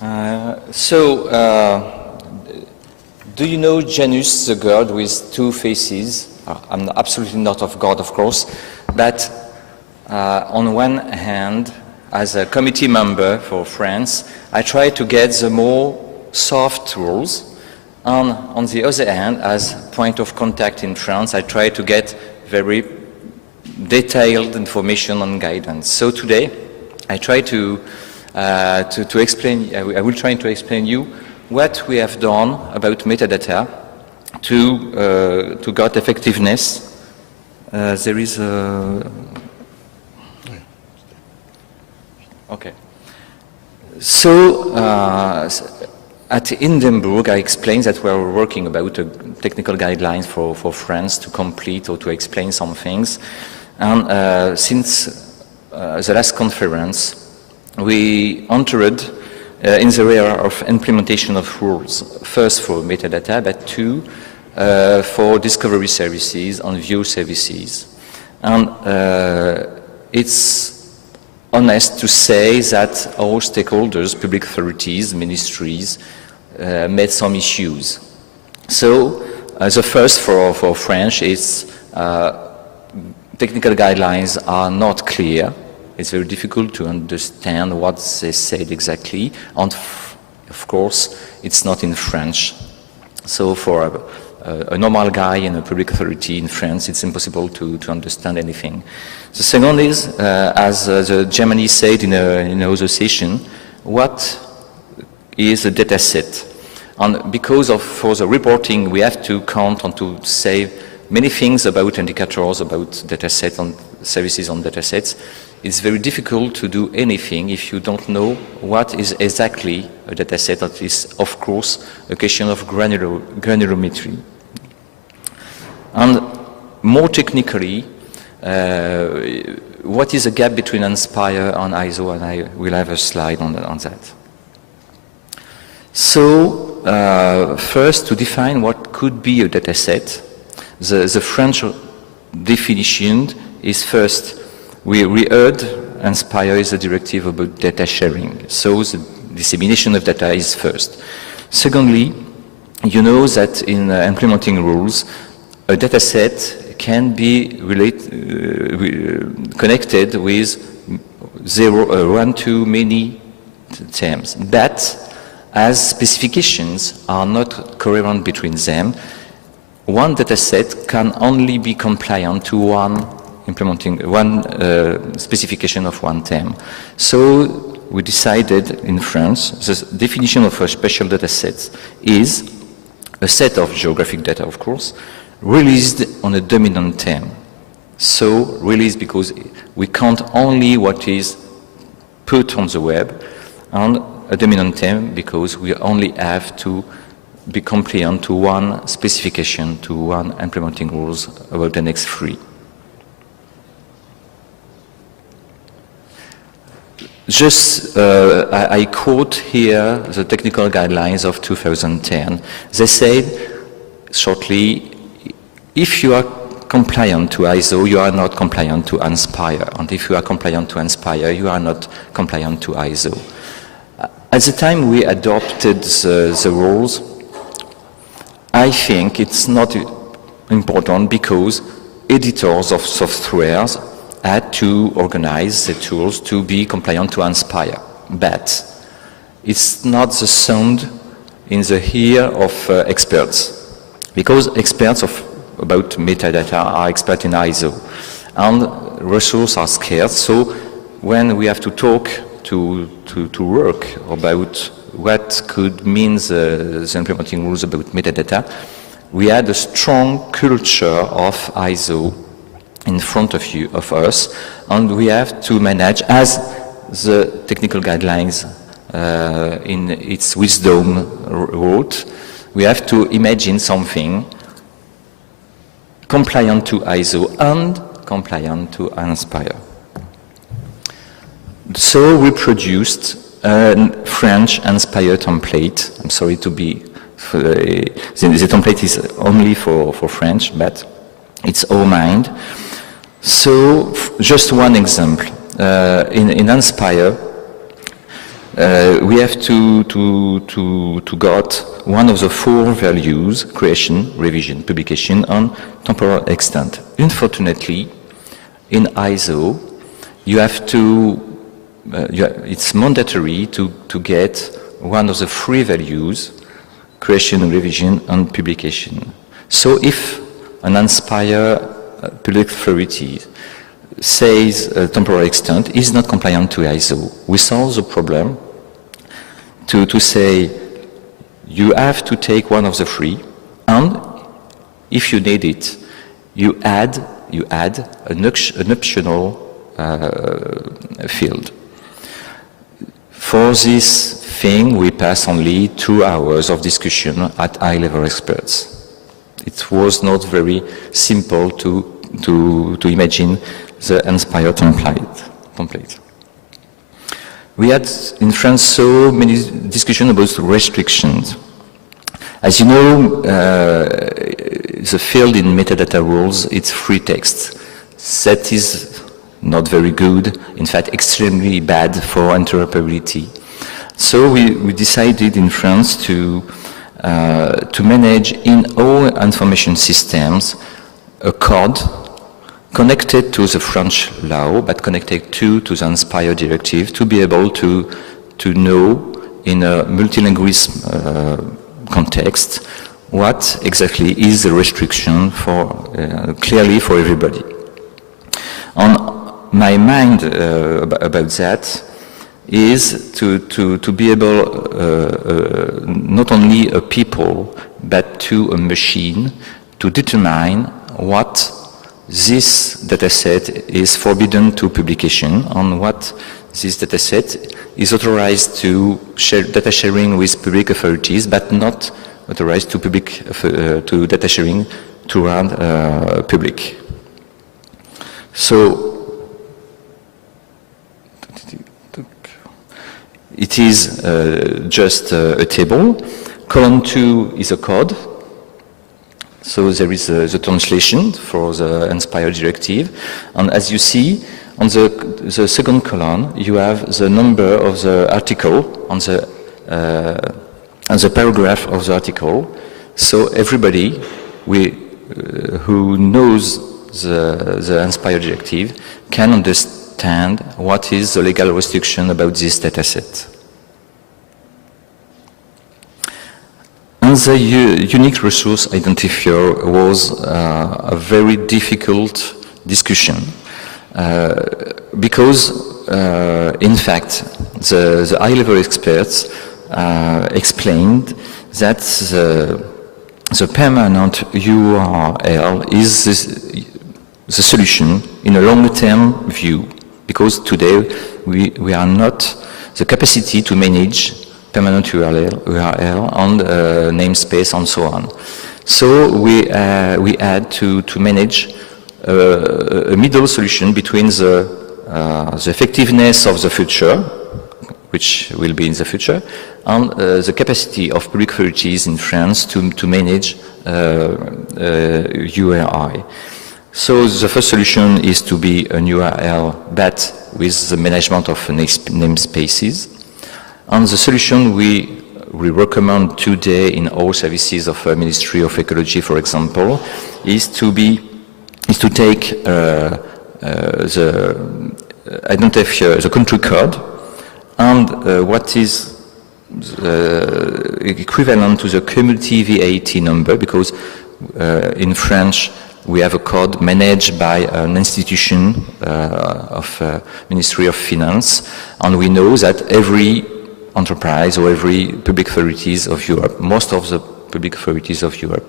Do you know Janus, the god with two faces? I'm absolutely not of God, of course, but on one hand, as a committee member for France, I try to get the more soft rules, and on the other hand, as point of contact in France, I try to get very detailed information and guidance. So today, I try to explain. I will try to explain you what we have done about metadata to get effectiveness. There is a okay. So at Hindenburg, I explained that we are working about a technical guidelines for France to complete or to explain some things. And since the last conference, we entered in the area of implementation of rules, first for metadata, but two for discovery services and view services. And it's honest to say that our stakeholders, public authorities, ministries, made some issues. So the first for French is technical guidelines are not clear. It's very difficult to understand what they said exactly, and of course, it's not in French. So for a normal guy in a public authority in France, it's impossible to understand anything. The second is, as the Germany said in another session, what is a dataset? And because for the reporting, we have to count and to say many things about indicators, about datasets and services on datasets. It's very difficult to do anything if you don't know what is exactly a dataset. That is, of course, a question of granulometry. And more technically, what is the gap between Inspire and ISO? And I will have a slide on that. So, first, to define what could be a dataset, the French definition is first, we heard Inspire is a directive about data sharing. So the dissemination of data is first. Secondly, you know that in implementing rules, a dataset can be connected with one to many terms. But as specifications are not coherent between them, one dataset can only be compliant to one specification of one term. So we decided in France, the definition of a special dataset is a set of geographic data, of course, released on a dominant term. So released because we count only what is put on the web, and a dominant term because we only have to be compliant to one specification, to one implementing rules about the next three. Just, I quote here the technical guidelines of 2010. They said, shortly, if you are compliant to ISO, you are not compliant to Inspire. And if you are compliant to Inspire, you are not compliant to ISO. At the time we adopted the rules, I think it's not important because editors of softwares had to organize the tools to be compliant to Inspire. But it's not the sound in the ear of experts, because experts about metadata are experts in ISO, and resources are scarce. So when we have to talk to work about what could mean the implementing rules about metadata, we had a strong culture of ISO in front of us, and we have to manage, as the technical guidelines in its wisdom wrote, we have to imagine something compliant to ISO and compliant to Inspire. So we produced a French Inspire template. I'm sorry to be, the template is only for French, but it's our mind. So just one example. In Inspire, we have to got one of the four values: creation, revision, publication, and temporal extent. Unfortunately, in ISO, you have to. It's mandatory to get one of the three values: creation, revision, and publication. So if an Inspire public authority says temporal extent is not compliant to ISO, we solve the problem to say you have to take one of the three, and if you need it, you add an optional field. For this thing, we pass only 2 hours of discussion at high-level experts. It was not very simple to imagine the Inspire template. We had in France so many discussions about restrictions. As you know, the field in metadata rules, it's free text. That is not very good, in fact extremely bad for interoperability. So we decided in France to manage in all information systems a code connected to the French law, but connected to the Inspire directive, to be able to know in a multilingualism context what exactly is the restriction for clearly for everybody. On my mind about that is to be able not only a people but to a machine to determine what this dataset is forbidden to publication, on what this dataset is authorized to share data sharing with public authorities, but not authorized to to data sharing toward public. So it is just a table. Column 2 is a code. So there is the translation for the Inspire directive. And as you see, on the second column, you have the number of the article on the paragraph of the article. So everybody who knows the Inspire directive can understand what is the legal restriction about this dataset. And the unique resource identifier was a very difficult discussion because, in fact, the high-level experts explained that the permanent URL is the solution in a long-term view, because today we are not the capacity to manage permanent URL and namespace and so on. So we had to manage a middle solution between the effectiveness of the future, which will be in the future, and the capacity of public authorities in France to manage URI. So the first solution is to be an URL, but with the management of namespaces. And the solution we recommend today in all services of Ministry of Ecology, for example, is to take the country code and what is equivalent to the community VAT number, because in French we have a code managed by an institution of Ministry of Finance, and we know that every enterprise or every public authorities of Europe, most of the public authorities of Europe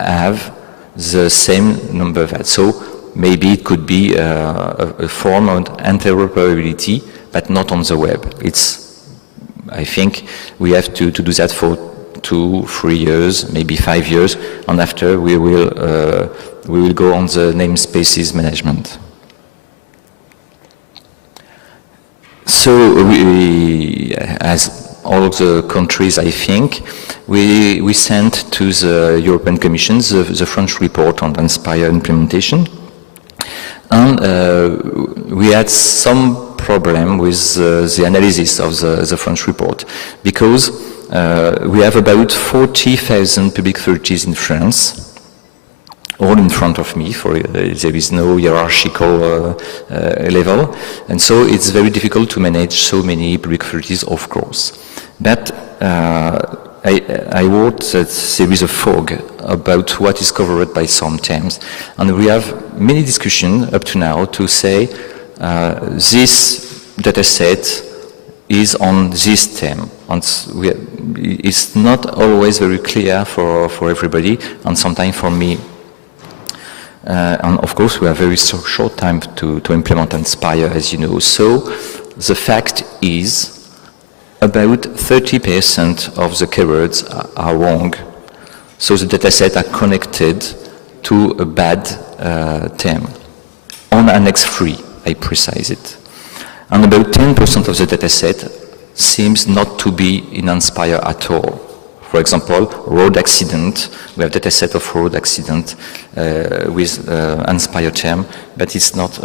have the same number of that. So maybe it could be a form of interoperability, but not on the web. I think we have to do that for 2-3 years, maybe 5 years, and after we will go on the namespaces management. So as all of the countries, I think, we sent to the European Commission the French report on Inspire implementation. And we had some problem with the analysis of the French report, because we have about 40,000 public authorities in France, all in front of me, there is no hierarchical level, and so it's very difficult to manage so many public authorities, of course. But I wrote that there is a fog about what is covered by some terms, and we have many discussions up to now to say this data set is on this term. And it's not always very clear for everybody, and sometimes for me. And of course, we have very short time to implement Inspire, as you know. So the fact is, about 30% of the keywords are wrong. So the datasets are connected to a bad term. On Annex 3, I precise it. And about 10% of the dataset seems not to be in Inspire at all. For example, road accident, we have dataset of road accident with Inspire term, but it's not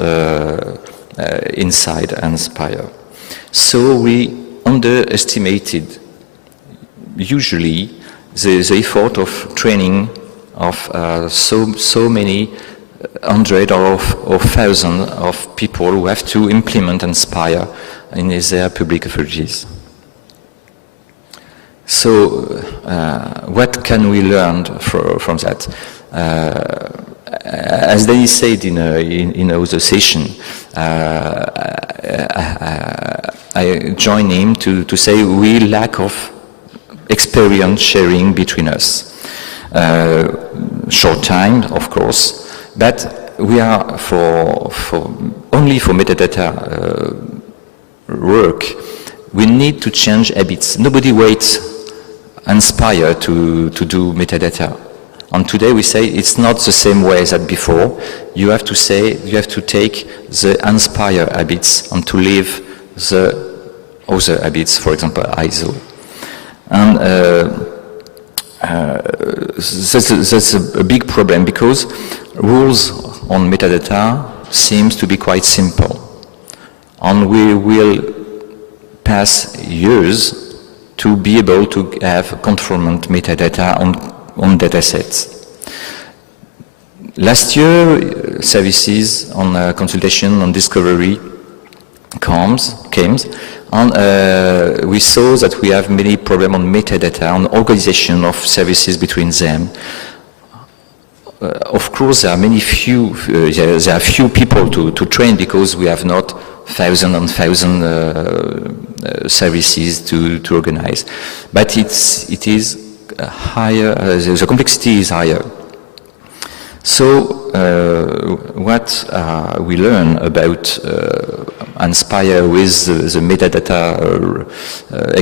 inside Inspire. So we underestimated usually the effort of training of so many hundred or thousand of people who have to implement Inspire in their public authorities. So what can we learn from that? As Danny said in the session, I join him to say we lack of experience sharing between us. Short time, of course, but we are only for metadata work. We need to change habits. Nobody waits Inspire to do metadata. And today we say it's not the same way as before. You have to take the Inspire habits and to leave the other habits, for example, ISO. And that's a big problem, because rules on metadata seems to be quite simple. And we will pass years to be able to have conformant metadata on datasets. Last year, services on consultation, on discovery came, and we saw that we have many problems on metadata, on organization of services between them. Of course, there are few people to train, because we have not thousands and thousands services to organize. But it is higher, the complexity is higher. So what we learn about Inspire with the metadata with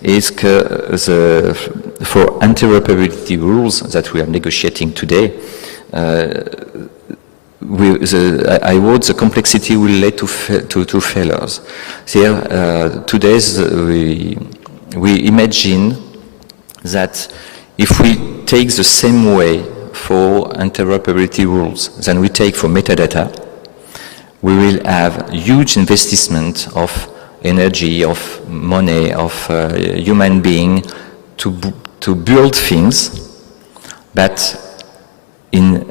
is for interoperability rules that we are negotiating today, I wrote the complexity will lead to failures. Here, today we imagine that if we take the same way for interoperability rules than we take for metadata, we will have huge investment of energy, of money, of human being to build things, but in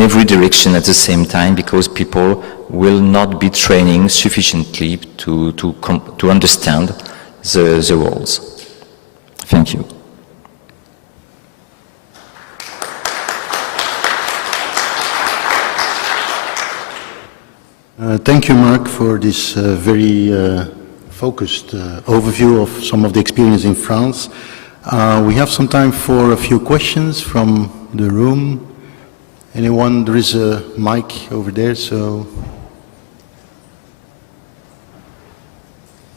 every direction at the same time, because people will not be training sufficiently to understand the rules. Thank you. Thank you, Marc, for this very focused overview of some of the experience in France. We have some time for a few questions from the room. Anyone? There is a mic over there, so.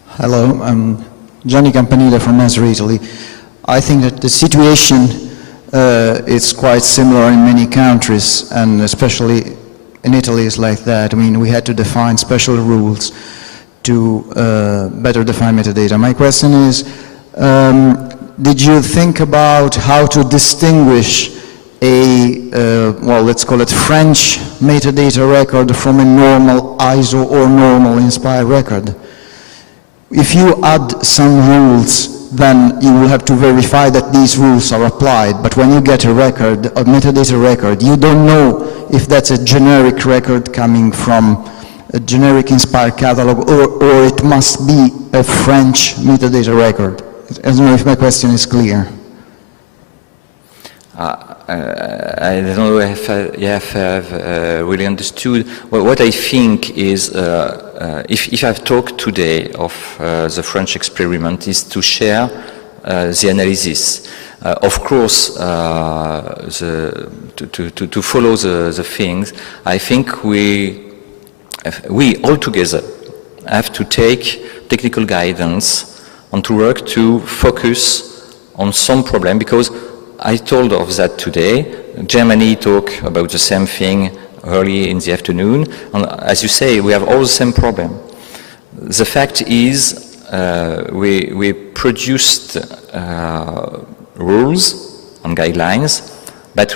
Hello, I'm Gianni Campanile from Mestre, Italy. I think that the situation is quite similar in many countries, and especially in Italy is like that. I mean, we had to define special rules to better define metadata. My question is, did you think about how to distinguish well, let's call it French metadata record from a normal ISO or normal Inspire record. If you add some rules, then you will have to verify that these rules are applied. But when you get a record, a metadata record, you don't know if that's a generic record coming from a generic Inspire catalog, or it must be a French metadata record. I don't know if my question is clear. I don't know if I have really understood. Well, what I think is, if I've talked today of the French experiment, is to share the analysis. Of course, to follow the things, I think we all together have to take technical guidance and to work to focus on some problem, because I told of that today. Germany talked about the same thing early in the afternoon, and as you say, we have all the same problem. The fact is, we produced rules and guidelines, but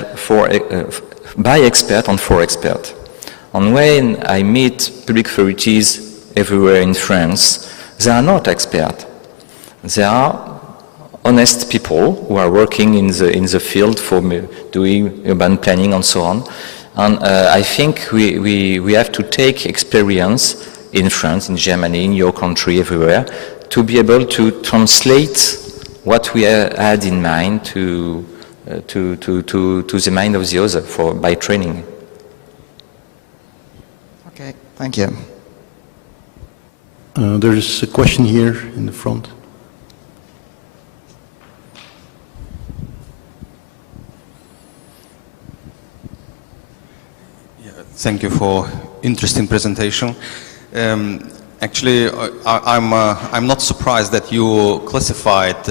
by expert and for expert. And when I meet public authorities everywhere in France, they are not experts. They are honest people who are working in the field for doing urban planning and so on. And I think we have to take experience in France, in Germany, in your country, everywhere, to be able to translate what we had in mind to the mind of the other by training. Okay, thank you. There is a question here in the front. Thank you for interesting presentation. Actually, I'm not surprised that you classified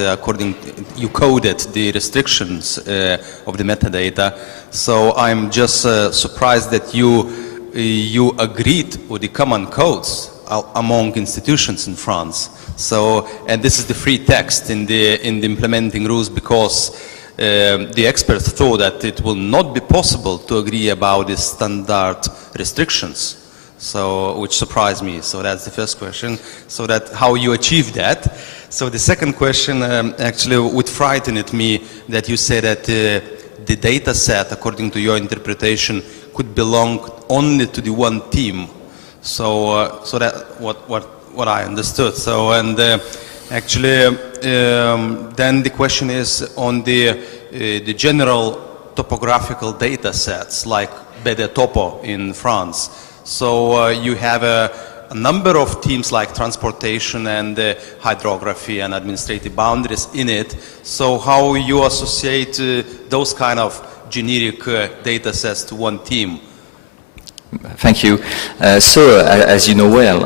you coded the restrictions of the metadata. So I'm just surprised that you agreed with the common codes among institutions in France. So, and this is the free text in the implementing rules, because the experts thought that it will not be possible to agree about the standard restrictions, so which surprised me. So that's the first question. So that how you achieve that. So the second question actually would frighten me that you say that the data set, according to your interpretation, could belong only to the one team. So so that what I understood. So and actually, then the question is on the general topographical data sets like BDTopo in France. So you have a number of teams like transportation and hydrography and administrative boundaries in it. So how you associate those kind of generic data sets to one team? Thank you. So, as you know well,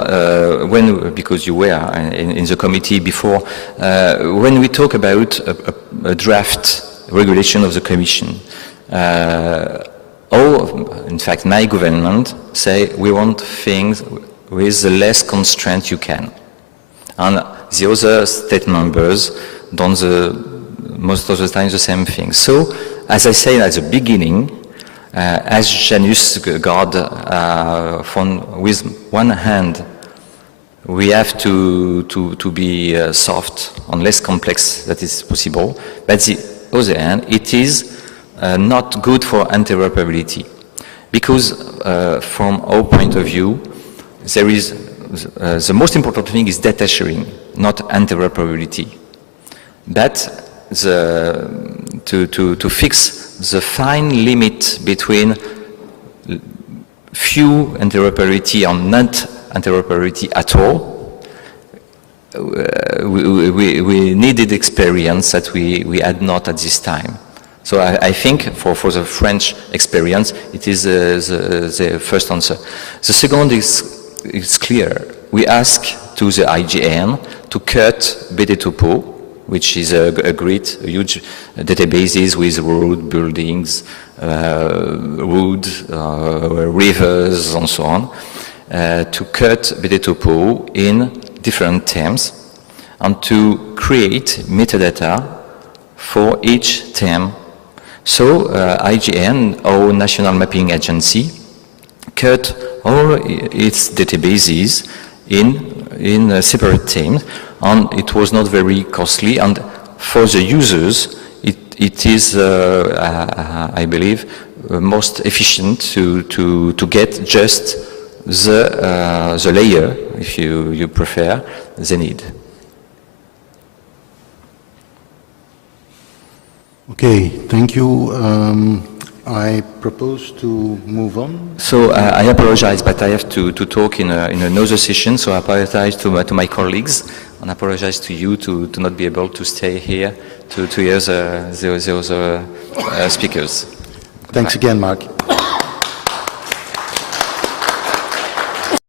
because you were in the committee before, when we talk about a draft regulation of the Commission, in fact, my government say we want things with the less constraint you can, and the other state members don't most of the time the same thing. So, as I said at the beginning, as Janus God, with one hand, we have to be soft and less complex that is possible, but the other hand, it is not good for interoperability, because from our point of view, there is the most important thing is data sharing, not interoperability. But to fix the fine limit between few interoperability and not interoperability at all, we needed experience that we had not at this time. So I think for the French experience, it is the first answer. The second is clear. We ask to the IGN to cut BDTopo, which is a huge databases with road, buildings, wood, rivers, and so on, to cut BDTopo in different terms and to create metadata for each term, So IGN, our national mapping agency, cut all its databases in separate teams, and it was not very costly, and for the users it is, I believe, most efficient to get just the layer, if you prefer, they need. Okay, thank you. I propose to move on. So I apologize, but I have to talk in another session, so I apologize to my colleagues, and I apologize to you to not be able to stay here to hear the other speakers. Thanks again, Marc.